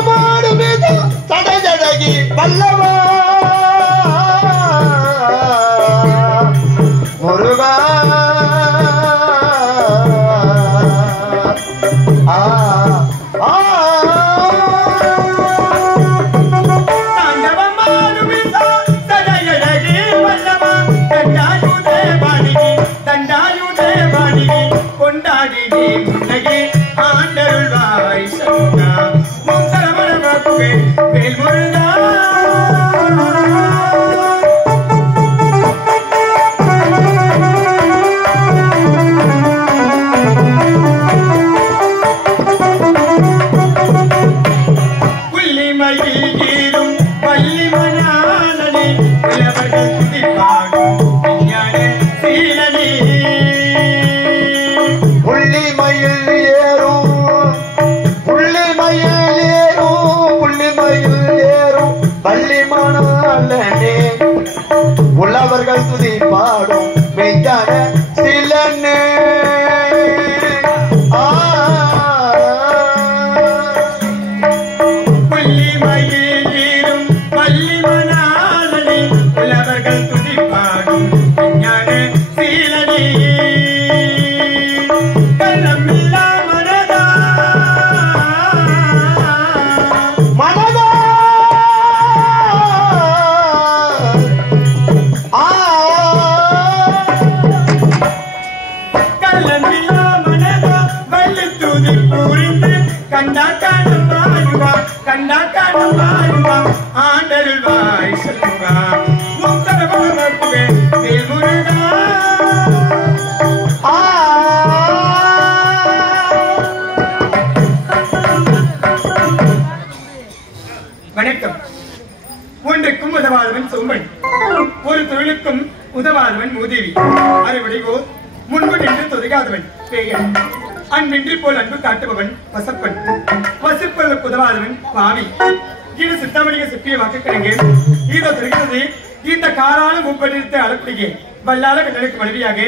தாண்டவமாடு மீது தடஜடகி பல்லவா முருகா உள்ளவர்கள் துதி பாடும் மெய்யான சிலனே பள்ளிமயிலும் பள்ளிமனாலனே உள்ளவர்கள் துதி பாடும் மெய்ஞான சீலனே கள்ளமில்லா மனதா மனதா ஆண்டருள்வாய் செல்வா முத்தரவனே முருகா வணக்கம். ஒன்றுக்கும் உதவாதவன் சோம்பன், ஒரு தொழிலுக்கும் உதவாதவன் மூதேவி, அறுவடைவோர் முன்பு நின்று தொதுகாதவன் பேயன், அன்பின்றி போல் அன்பு காட்டுபவன் வசப்பன், வசிப்பதற்கு உதவாதவன் பாவி. இது சித்தமணிக சிப்பிய வாக்குக்கிழங்கு இதோ தெரிகிறது. இந்த காரான முப்படித்து அழக்கூடிய வல்லால கண்ணனுக்கு மனைவியாக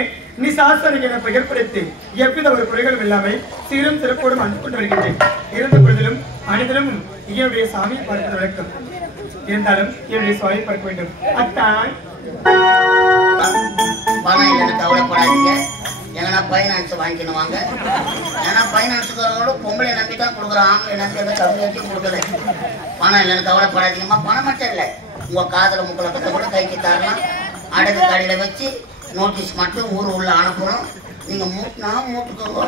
நீ சாஸ்திரம் என பெயர்படுத்தி எவ்வித ஒரு குறைகளும் இல்லாமல் சீரும் சிறப்போடும் அன்பு கொண்டு வருகின்றேன். இருந்த பொழுதிலும் அனைத்திலும் என்னுடைய சாமியை பார்ப்பது வழக்கம். இருந்தாலும் என்னுடைய சுவாமியை பார்க்க வேண்டும். அத்தான் பணம் இல்லைன்னு கவலைப்படாதீங்க. எங்கன்னா பைனான்ஸ் வாங்கிக்கணும் வாங்க. ஏன்னா பைனான்ஸுக்காரங்களோட பொம்பளை நம்பி தான் கொடுக்குறோம், ஆம்பளை நம்பி அதை கம்மியாச்சும் கொடுக்கல. பணம் இல்லைன்னு கவலைப்படாதீங்கம்மா. பணம் மட்டும் இல்லை, உங்கள் காதில் முக்கலக்கத்தை கூட கைக்கு தரலாம். அடகு கடையில் வச்சு நோட்டீஸ் மட்டும் ஊர் உள்ள அனுப்புகிறோம். நீங்கள் மூட்டினா மூட்டுக்கோங்க,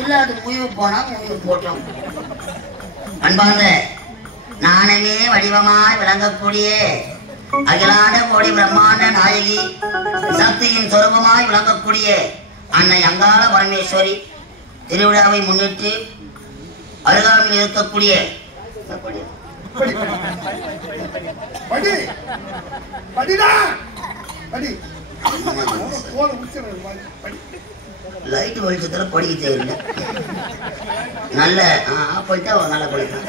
இல்லை அது முயவு போனால் முயவு போட்டோம். அன்பார்ந்த நானமே வடிவமாய் விளங்கக்கூடிய அகிலாண்ட கோடி பிரம்மாண்ட நாயகி சக்தியின் சொரூபமாய் விளங்கக்கூடிய அன்னை அங்காள பரமேஸ்வரி திருவிழாவை முன்னிட்டு அருகாமையில் இருக்கக்கூடிய லைட் வெளிச்சத்துல படிக்க தெரியல. நல்ல போயிட்டா நல்ல படிக்கலாம்.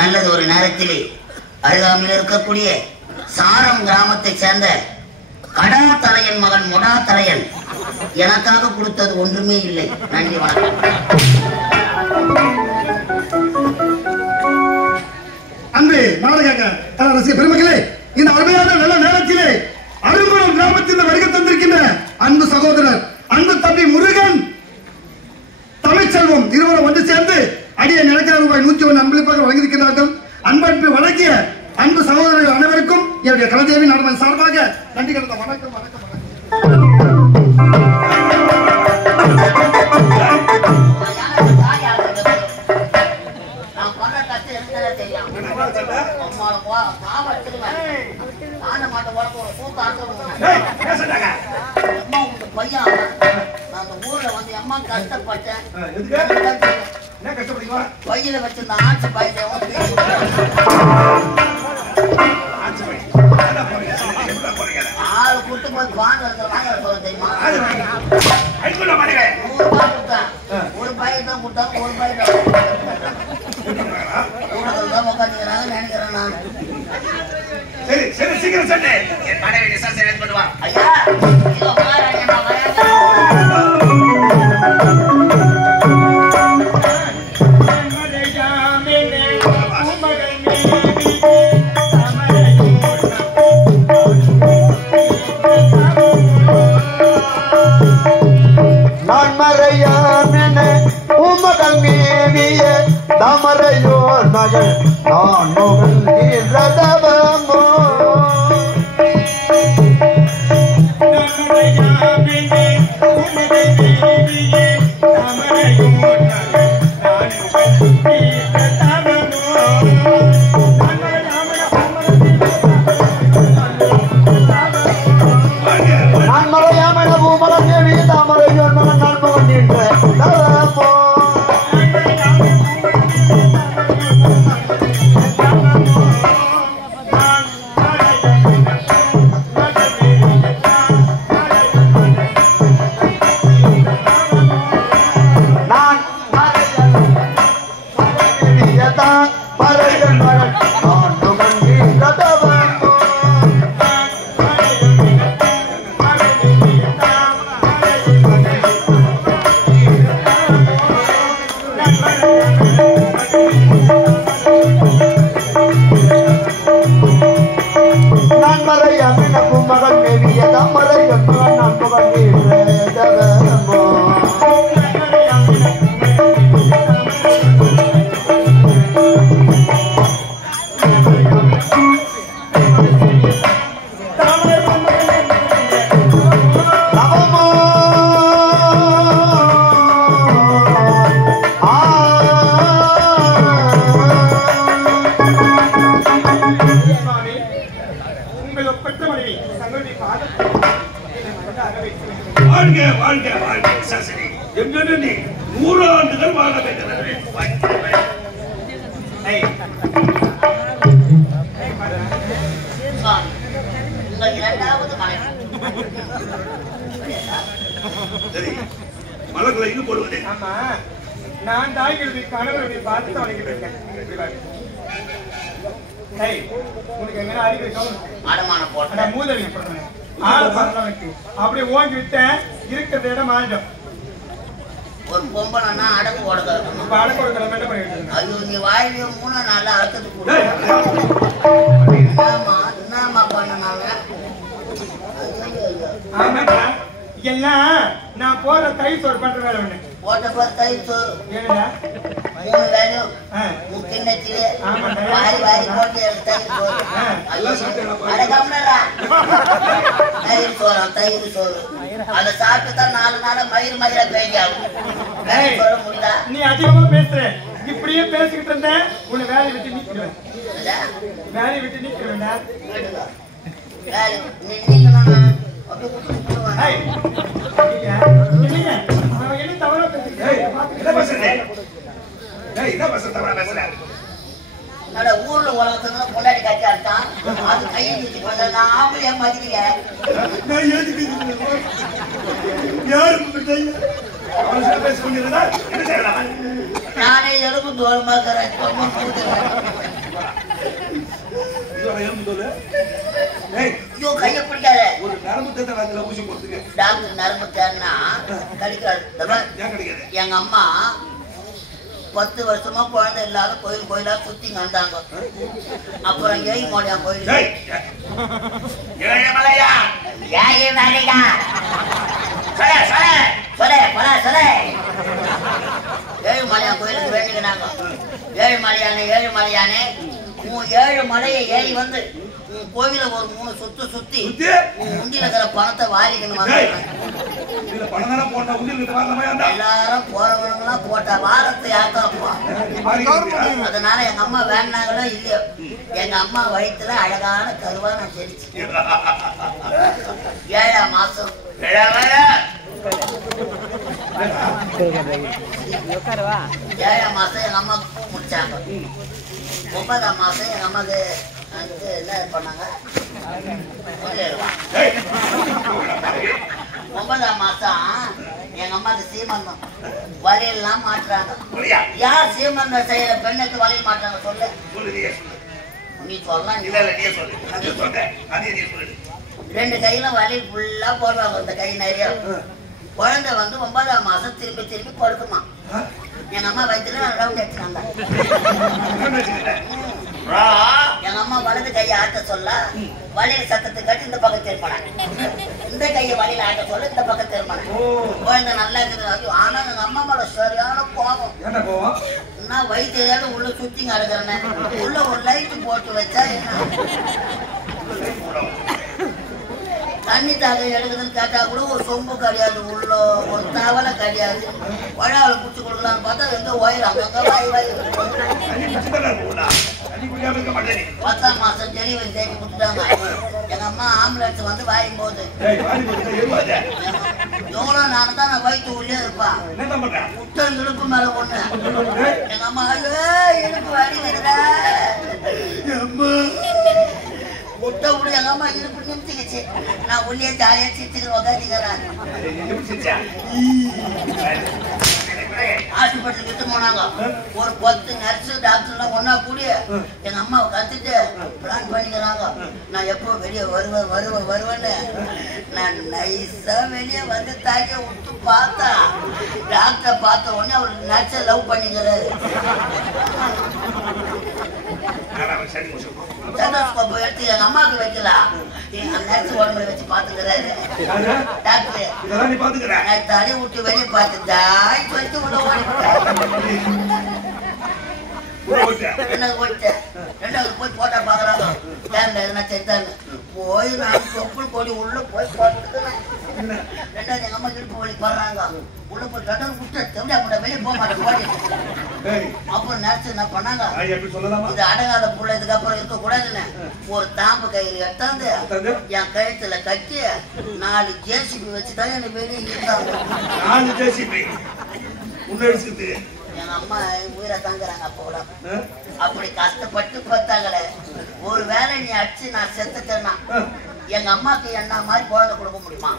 நல்லது ஒரு நேரத்தில் அருகாமையில் இருக்கக்கூடிய சாரம் கிராமத்தை சேர்ந்த கடா தலையன் மகன் முடா தலையன் எனக்காக கொடுத்தது ஒன்றுமே இல்லை. நன்றி, வணக்கம். அன்பு நாடக கல ரசிக பெருமக்களே, இந்த அருமையான நல்ல நேரத்திலே அரும்புறம் கிராமத்தில் வருகை தந்திருக்கின்ற அன்பு சகோதரர் அன்பு தம்பி முருகன் தமிழ்ச்செல்வம் இருவரும் வந்து சேர்ந்து அடிய நினைக்கிற ரூபாய் 101 அன்பளிப்பாக வழங்கியிருக்கிறார்கள். அன்பு வழங்கிய அன்பு சகோதரர்கள் அனைவருக்கும் என்னுடைய கலதேவி நாடகம் சார்பாக நன்றி கலந்த வணக்கம் வணக்கம் கஷ்டப்பட்டேன். வயில வச்சிருந்த ஆட்சி பையன் ஆளு கூட்டு போய் பாண்டு வாங்க சொல்ல தெரியுமா? 100 ரூபாய் கொடுத்தேன். ஒரு பையன் தான் கொடுத்தாங்க, ஒரு பையன் தான் உட்காந்துக்கிறாங்க நினைக்கிறேன் நான். சரி சரி சீக்கிரம் சொன்னே. என் மனைவி விசாரிச்சு பண்ணுவா. ஐயா இதோ பாருங்க, நான் வரேன். மலையாமே மகள் நான் மகள் ரதவமோ நான் மலையாமல பூமல தேவி தாமரை மகன் நான் மகன் என்ற ரதவமோ நான் தாய்களுடைய கணவருடைய பார்த்து வணங்கிட்டு இருக்கேன். உனக்கு எங்க அறிவு மூதவி அப்படியே ஓங்கி விட்டேன் இருக்கிற இடம் ஆயிடும். ஒரு பொம்பளைன்னா அடக்கு ஓடுது. அடக்கு ஓடுற என்ன பண்ணிட்டு ஐயோ நீ வாயிலே 3 நாள்ல அறுத்தது கூட என்னமா பண்ணனாங்க. ஆமாடா எல்லாம் நான் போற தயிர் சோறு பண்ற வேலை ஒண்ணு போட்ட போற தயிர் சோறு ஏடா 3 வேளையும் முக்கினத்திலே வாரி வாரி போட்டு தயிர் சோறு அடகம்னடா தயிர் சோறு அதை சாப்பிட்டு தான் 4 நாளா மயிர் மயிரா பேசி ஆகும். சொல்ல முடியுதா? நீ அதிகமா பேசுற. இப்படியே பேசிக்கிட்டு இருந்த உன்னை வேலையை விட்டு நீக்கிடுவேன். வேலையை விட்டு நீக்கிடுவேன்டா. வேலை நீக்கணும்னா ஊர்ல உலகத்துல பொண்டாடி காட்சியா இருக்கான். அது கையை நீட்டி பண்ண நான் ஆம்பளையா மதிக்கல. நானே எலும்பு தோல் கைய பிடிக்காத. டாக்டர் நரம்பு தேன்னா கிடைக்காது. எங்க அம்மா 10 வருஷமா குழந்தை இல்லாத கோயில் கோயிலா சுத்தி வந்தாங்க. அப்புறம் ஏழுமலையா கோயில் ஏழுமலையா கோயிலுக்கு வேண்டிக்கிறாங்க. ஏழுமலையானே உன் 7 மலையை ஏறி வந்து உன் கோவில ஒரு 3 சுத்து சுத்தி உண்டியில இருக்கிற பணத்தை வாரிக்கணும். எல்லாரும் போறவங்களா போட்ட வாரத்தை யாருக்காப்பா. அதனால எங்க அம்மா வேண்டாங்களோ இல்லையோ எங்க அம்மா வயிற்றுல அழகான கருவான செடிச்சு 7ஆம் மாசம் 7ஆம் மாசம் எங்க அம்மாவுக்கு பூ முடிச்சாங்க. 9ஆம் மாசம் எங்க அம்மாவுக்கு என்ன பண்ணாங்க. 9ஆம் மாசம் எங்க அம்மாவுக்கு சீமந்தம் வலையெல்லாம் மாட்டுறாங்க. யார் சீமந்தம் செய்யற பெண்ணுக்கு வலையில் மாட்டுறாங்க சொல்லு. நீ சொல்லலாம். 2 கையில வலையில் ஃபுல்லா போடுவாங்க. இந்த கை நிறைய குழந்தை வந்து 9ஆம் மாசம் திருப்பி திருப்பி படுக்குமா. எங்க அம்மா வயிற்றுல ரவுண்ட் அடிச்சாங்க. எங்க அம்மா வலது கையை ஆட்ட சொல்ல வழியில சத்தத்தை கட்டி இந்த பக்கம் திரும்பினாங்க. இந்த கையை வழியில ஆட்ட சொல்ல இந்த பக்கம் திரும்பினாங்க. குழந்தை நல்லா இருக்குது. ஆனா எங்க அம்மா மேல சரியான கோபம். நான் வயிற்று உள்ள சுத்தி கிடக்குறேன். உள்ள ஒரு லைட் போட்டு வச்சா என்ன தண்ணி தாக எடுக்குதுன்னு கேட்டா கூட ஒரு சொம்பு கிடையாது, உள்ள ஒரு தவளை கிடையாது. வழாவில் குடிச்சு கொடுக்கலான்னு பார்த்தா எங்க ஒயர் அங்கங்க வாய் 10ஆம் மாசம் டெலிவரி தேடி கொடுத்துட்டாங்க. எங்க அம்மா ஆம்புலன்ஸ் வந்து வாயும் போது எவ்வளோ நானும் தான் நான் வயிற்று உள்ளே இருப்பான். முட்டம் இடுப்பு மேல ஒண்ணு எங்க அம்மா இடுப்பு வலிக்கிறதா முட்டை விட எங்க அம்மா இடுப்பு நிமித்திக்கிச்சு. நான் உள்ளே ஜாலியா சிரிச்சுக்கிற உக்காந்துக்கிறேன். ஹாஸ்பிட்டலுக்கு எடுத்து போனாங்க. ஒரு 10 நர்ஸு டாக்டர்லாம் ஒன்னா கூடிய எங்க அம்மாவை கத்துட்டு பிளான் பண்ணிக்கிறாங்க. நான் எப்போ வெளியே வருவேன்னு நான் நைஸா வெளியே வந்து தாக்கிய விட்டு பார்த்தா டாக்டரை பார்த்த உடனே அவருக்கு நர்ஸை லவ் பண்ணிக்கிறாரு. ஸ்டெத்தோஸ்கோப் எடுத்து எங்க அம்மாவுக்கு வைக்கலாம். எங்க நர்ஸ் உடம்புல வச்சு பாத்துக்கிறாரு டாக்டர். நான் தடி விட்டு வெளியே பார்த்துட்டா சொல்லிட்டு உள்ள ரெண்டாவது போய் போட்டா பாக்குறாங்க. எதுனா செத்தாங்க போய் நான் தொப்புள் கொடி உள்ள போய் பார்த்துக்கிறேன். ரெண்டாவது எங்க அம்மா இடுப்பு வழி போடுறாங்க. உள்ள போய் ரெண்டாவது விட்டு தெவிட வெளியே போக மாட்டேன் போடி. அப்புறம் நர்ஸ் என்ன பண்ணாங்க, இது அடங்காத புள்ள இதுக்கப்புறம் இருக்க கூடாதுன்னு ஒரு தாம்பு கயிறு எடுத்தாந்து என் கழுத்துல கட்டி 4 ஜேசிபி வச்சுதான் எனக்கு வெளியே இருந்தாங்க. எங்க அம்மா உயிரை தாங்குறாங்க. அப்போட அப்படி கஷ்டப்பட்டு பார்த்தாங்களே. ஒரு வேலை நீ அடிச்சு நான் செத்துட்டேன்னா எங்க அம்மாக்கு என்ன மாதிரி குழந்தை கொடுக்க முடியுமா?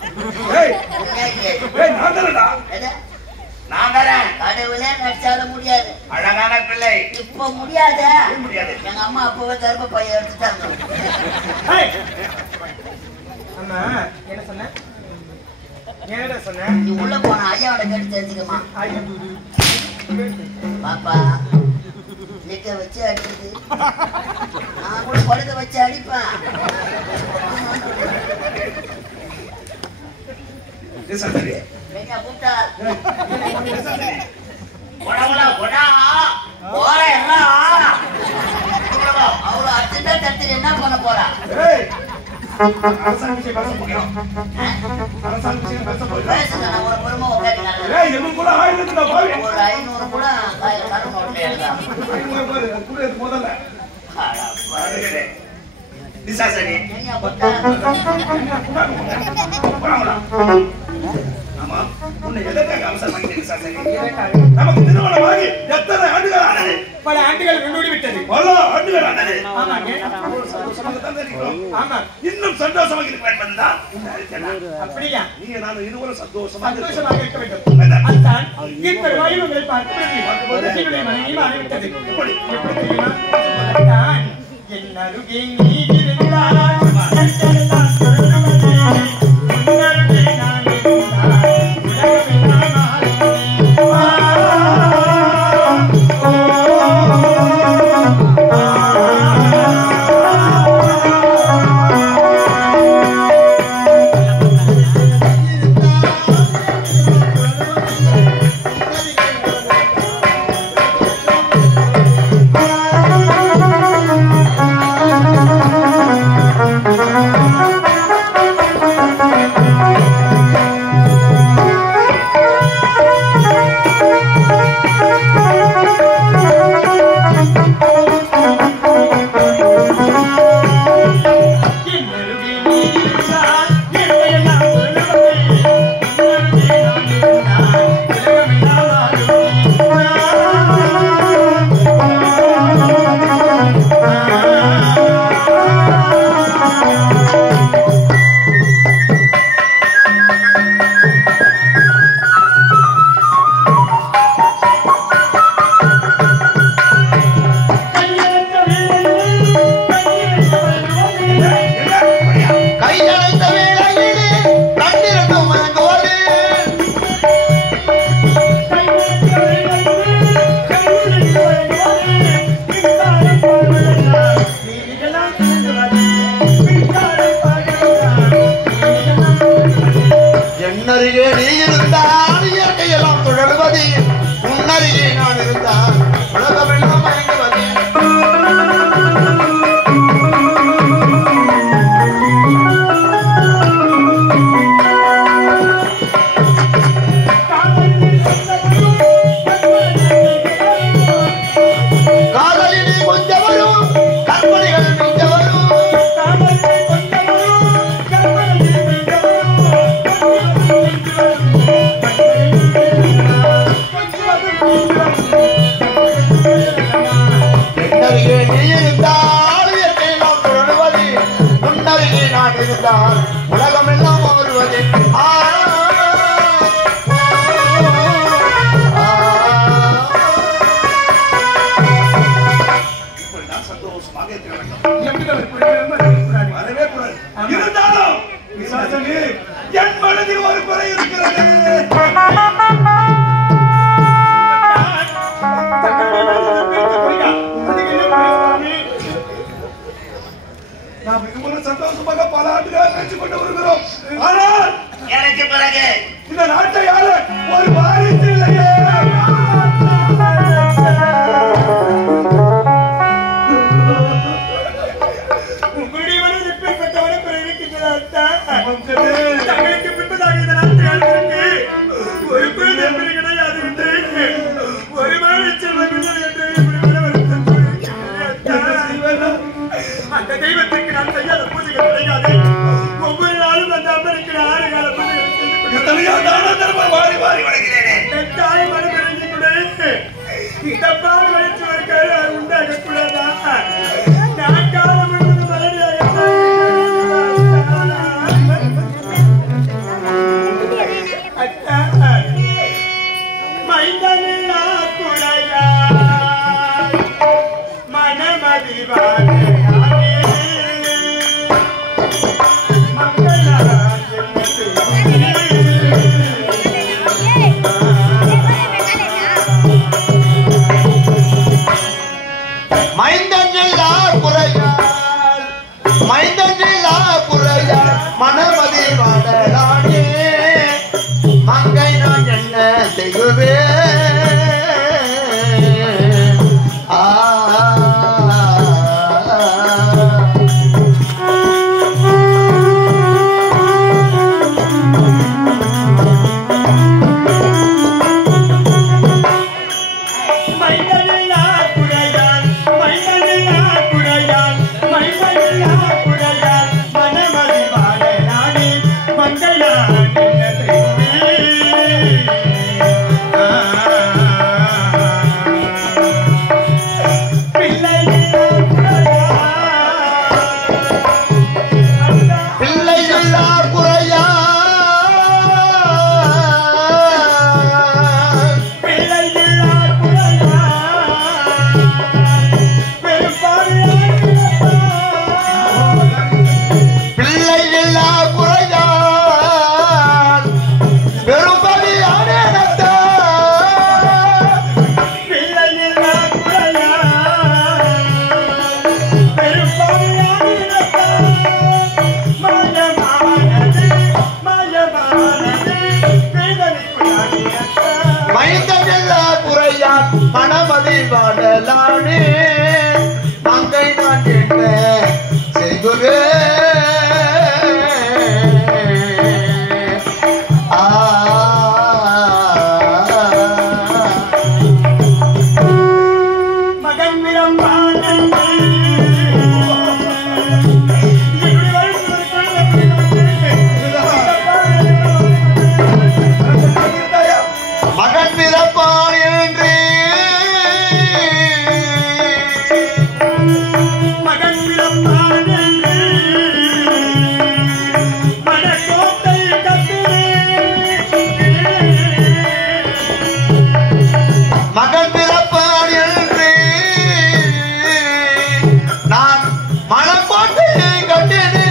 கடவுளே நடிச்சாலும் முடியாது. அழகான பிள்ளை இப்ப முடியாத. எங்க அம்மா அப்பவே கர்ப்ப பையன் எடுத்துட்டாங்க. என்ன சொன்ன? என்னடா சொன்ன? நீ உள்ள போன ஐயாவோட கேட்டு தெரிஞ்சுக்கமா. பாப்பா நிக்க வச்சு அடிக்குது. நான் கூட படுக்க வச்சு அடிப்பேன். கூப்பிட்டா அவ்வளவு அர்ஜென்டா தடுத்து என்ன பண்ண போறா? பேசுங்க, நான் ஒரு பொறுமை உட்காந்து ஒரு 500 கூட கடன் பல ஆண்டுகள் முன்னோடி விட்டது. இன்னும் சந்தோஷமாக இருக்க வேண்டும். அப்படியா? நீங்க நானும் இருவரும் சந்தோஷமாக இருக்க வேண்டும். அதுதான் என் பெருவாயில் உங்களை பார்க்கும்போது மனைவி மாறிவிட்டது. என் அருகே நீ இருந்தால் இந்த ஆலயத்தை நாம் தொடர்வது முன்னருகே நான் இருந்தால் உலகம் எல்லாம் வருவது சந்தோஷமாக இருக்க வேண்டும். எப்படி அவர் புரிகிறது? வரவே கூடாது. இருந்தாலும் விசாசனே, என் மனதில் ஒரு குறை இருக்கிறது. நாம் இதுபோல சந்தோஷமாக பல ஆண்டுகளாக பேசிக் கொண்டு வருகிறோம். ஆனால் எனக்கு பிறகு இந்த நாட்டை ஆள ஒரு வாரிசு இல்லையே. உங்களுடைய மனதில் எப்பேற்பட்டவன குறை இருக்கின்றதா? தங்களுக்கு பின்பதாக இந்த நாட்டை ஆளுவதற்கு ஒரு குழந்தை எப்படி கிடையாது என்று ஒரு மழை செல்வதில்லை என்று அந்த தெய்வத்திற்கு நான் செய்யாத பூஜைகள் கிடையாது. ஒவ்வொரு நாளும் அந்த அம்மனுக்கு நான் 6 கால பூஜைகள் எத்தனையோ தான தர்மம் வாரி வாரி வழங்கினேனே. பெற்றாய் மனதிறங்கி கூட இந்த பால் வயிற்றுவர்கள் உண்டாக கூடாதா? நான் காலம் முழுவதும் மலடியாக மைந்தனில்லா குடையா மனமதிவான மனமதி வாடலானே மங்கை நான் என்ன செய்வே மனமதி வாடலானே மங்கை நான் என்ன செய்வே மகன் விரம்பானே மகன் பிறப்பான் என்று மகன் விரம்பான் என்று மனக்கோட்டை கட்டினேன். மகன் பிறப்பான் என்று நான் மனக்கோட்டை கட்டினேன்.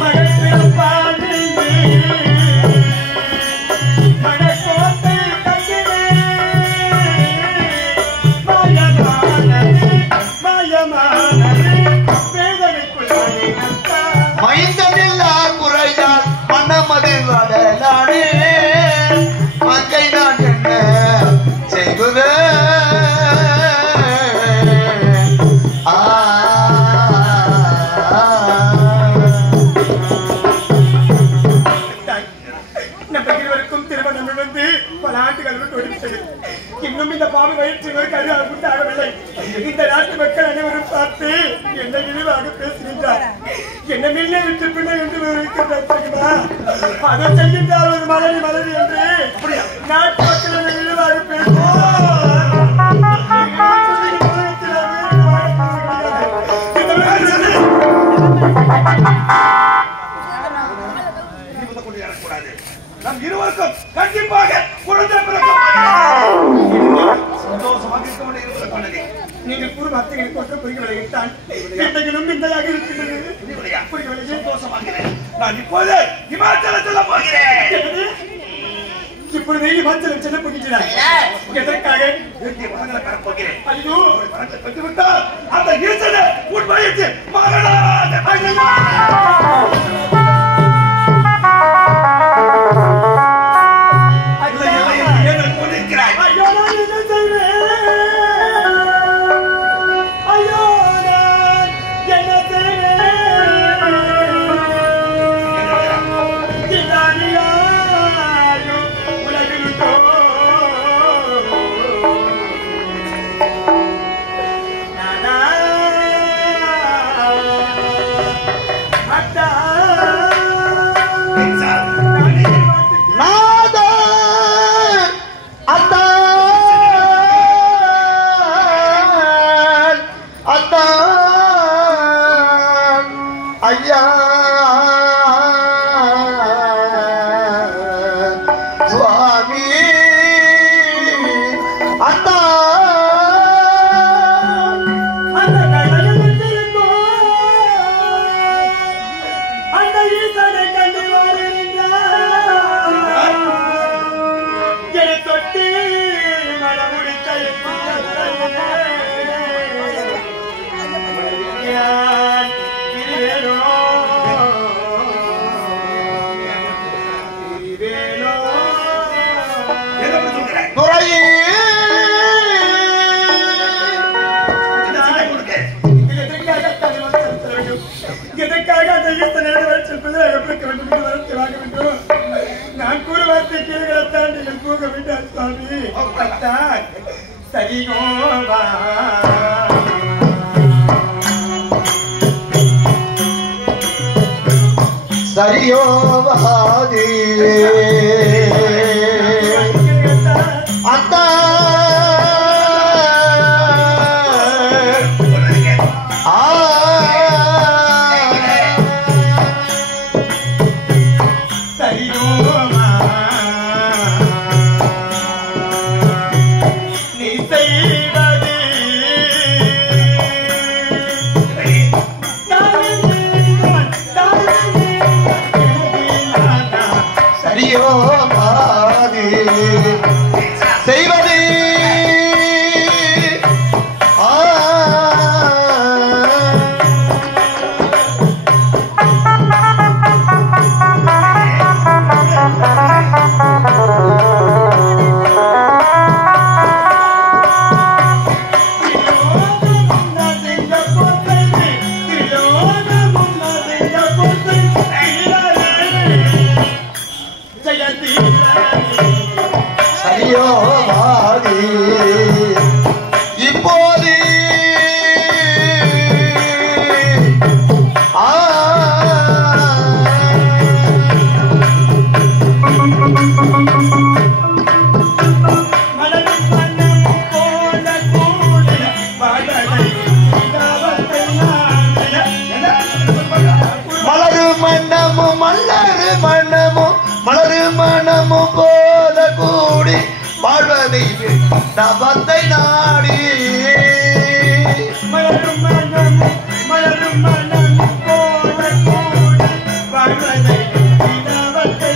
மகன் விரம்பான் என்று மனக்கோட்டை கட்டினேன். மாயமானது வேதனைக்குள்ளானே நத்தா. மைந்தனில்லா குறையால் மனமதி வாடலானே மங்கை நான் என்ன செய்வே நம்ம இருவருக்கும் திருமணம் நடந்து பல ஆண்டுகள் விட்டது. இன்னும் இந்த பாவி வயிற்றுகள் கருவாக ஆகவில்லை. இந்த நாட்டு மக்கள் அனைவரும் பார்த்து என்ன இழிவாக பேசுகின்றார். என்ன மில்லை விட்டு பிள்ளை என்று தெரியுமா? அதை செய்கின்றார் ஒரு மலரி மலரி என்று நாட்டு மக்கள் என்ன இழிவாக பேசுகிறார். நீங்கள் கூறும் வார்த்தைகளுக்கு ஒற்றை புரிகளைத்தான் எந்தகிலும் விந்தையாக இருக்கின்றது. புரிகளையே தோஷமாகிறேன். நான் இப்போது இமாச்சலத்தில் போகிறேன். இப்பொழுதே இமாச்சலம் செல்ல போகின்றார். எதற்காக? வரங்களை பெறப் போகிறேன். ஐயோ, வரங்களை பெற்றுவிட்டால் அந்த ஈசனை உன் வயிற்று மகனாக நான் கூற வார்த்தை கேள்விகளைத்தான் நீங்கள் போக வேண்டாம் சுவாமி. சரிகோவா சரியோவாதி அத்தா செய்வது சரியோவாதி இப்போது மலரு மன்னமும் மலரு மன்னமும் மலரு மனமும் போல கூடி வாழ்வதை நபத்தை நாடி மலரும் மனமும் போல கூடி வாழ்வதை நபத்தை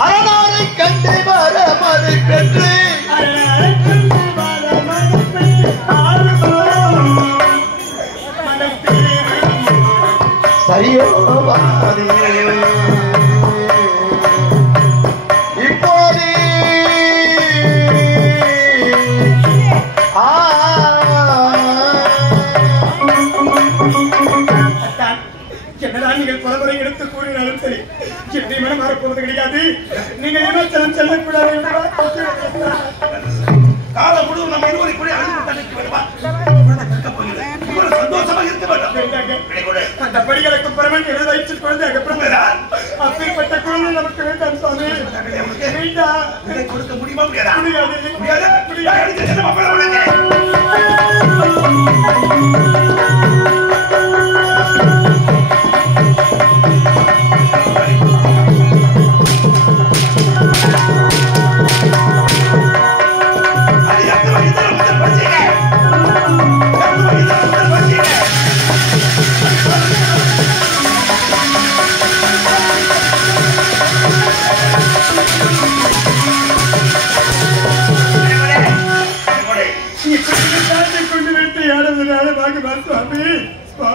அரணாரை கண்டு வர மறு பெற்று சரியோவாதி இப்போது என்னதான் நீங்கள் பலமுறை எடுத்து கூறினாலும் சரி என்னை மனம் மாறப்போவது கிடையாது. நீங்கள் இமாச்சலம் செல்லக்கூடாது. காலம் முழுவதும் நம்ம இருவரை கூட அழுது வேண்டுமா? சந்தோஷமாக இருக்க வேண்டும். அந்த படிகளுக்கு பிரமன் எழுத வயிற்று குழந்தை அப்புறம் அப்பேற்பட்ட குழந்தை நமக்கு வேண்டாம் சுவாமி. வேண்டாம். கொடுக்க முடியுமா? முடியாதா? முடியாது.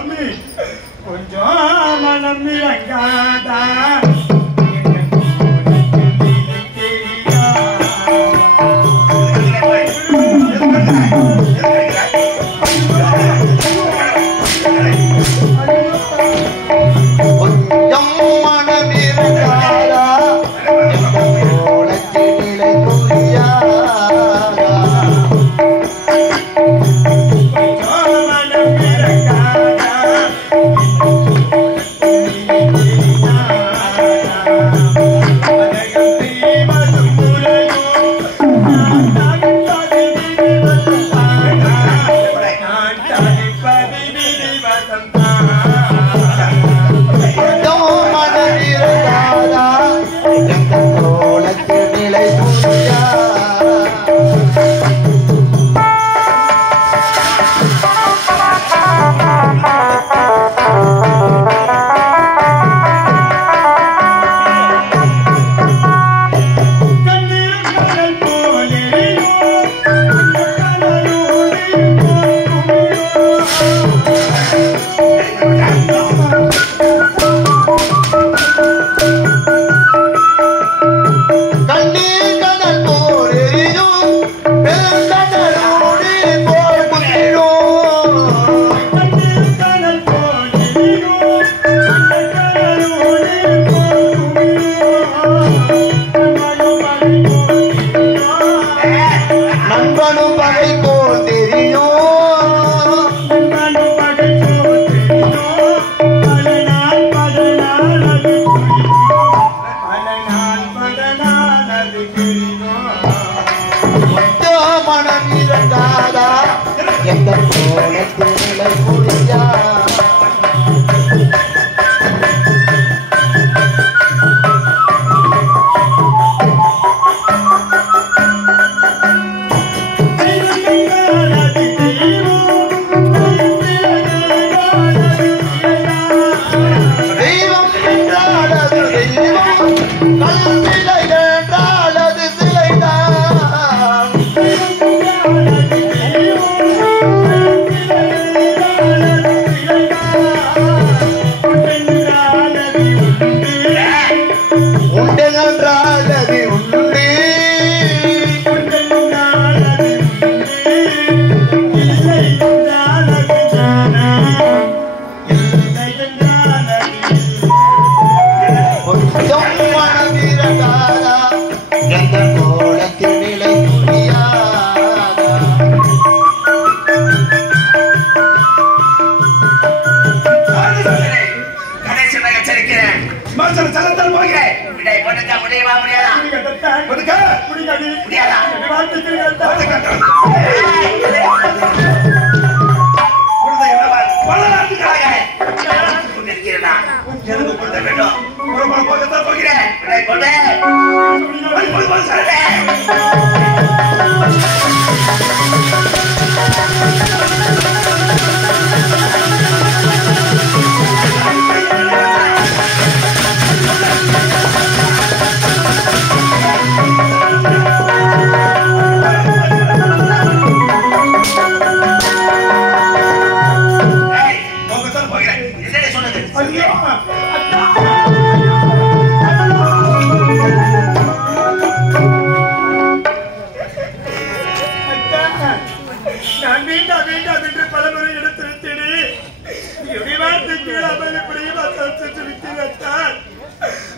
சாமி கொஞ்சம் மனம் இறங்காதா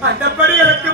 அந்தபடி எனக்கு